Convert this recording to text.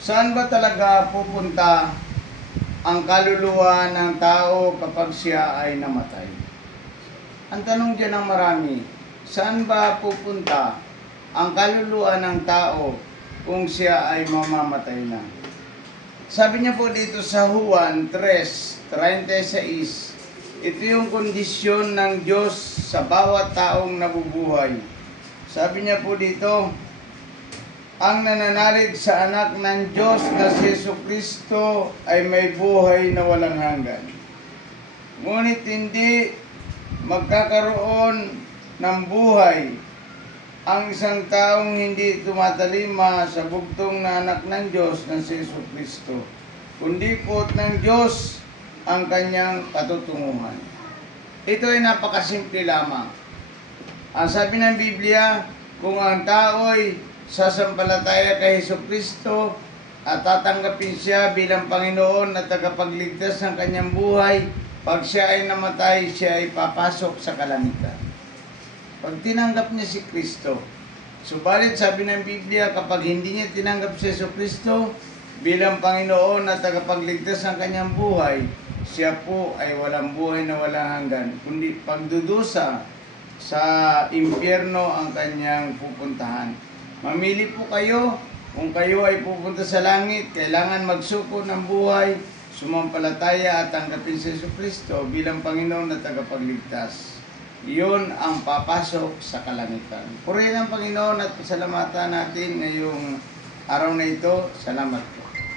Saan ba talaga pupunta ang kaluluwa ng tao kapag siya ay namatay? Ang tanong dyan ng marami, saan ba pupunta ang kaluluwa ng tao kung siya ay mamamatay na? Sabi niya po dito sa Juan 3:36, ito yung kondisyon ng Diyos sa bawat taong nabubuhay. Sabi niya po dito, ang nananalig sa anak ng Diyos na si Jesucristo ay may buhay na walang hanggan. Ngunit hindi magkakaroon ng buhay ang isang taong hindi tumatalima sa bugtong na anak ng Diyos na si Jesucristo, kundi po ng Diyos ang kanyang patutunguhan. Ito ay napakasimple lamang. Ang sabi ng Biblia, kung ang tao ay sasampalataya kay Jesucristo at tatanggapin siya bilang Panginoon at tagapagligtas ng kanyang buhay, pag siya ay namatay, siya ay papasok sa kalangitan. Pag tinanggap niya si Kristo, subalit sabi ng Biblia, kapag hindi niya tinanggap si Jesucristo bilang Panginoon at tagapagligtas ng kanyang buhay, siya po ay walang buhay na walang hanggan, kundi pagdudusa sa impyerno ang kanyang pupuntahan. Mamili po kayo, kung kayo ay pupunta sa langit, kailangan magsuko ng buhay, sumampalataya at tanggapin si Jesucristo bilang Panginoon at tagapagligtas. Iyon ang papasok sa kalangitan. Purihin ang Panginoon at pasalamatan natin ngayong araw na ito. Salamat po.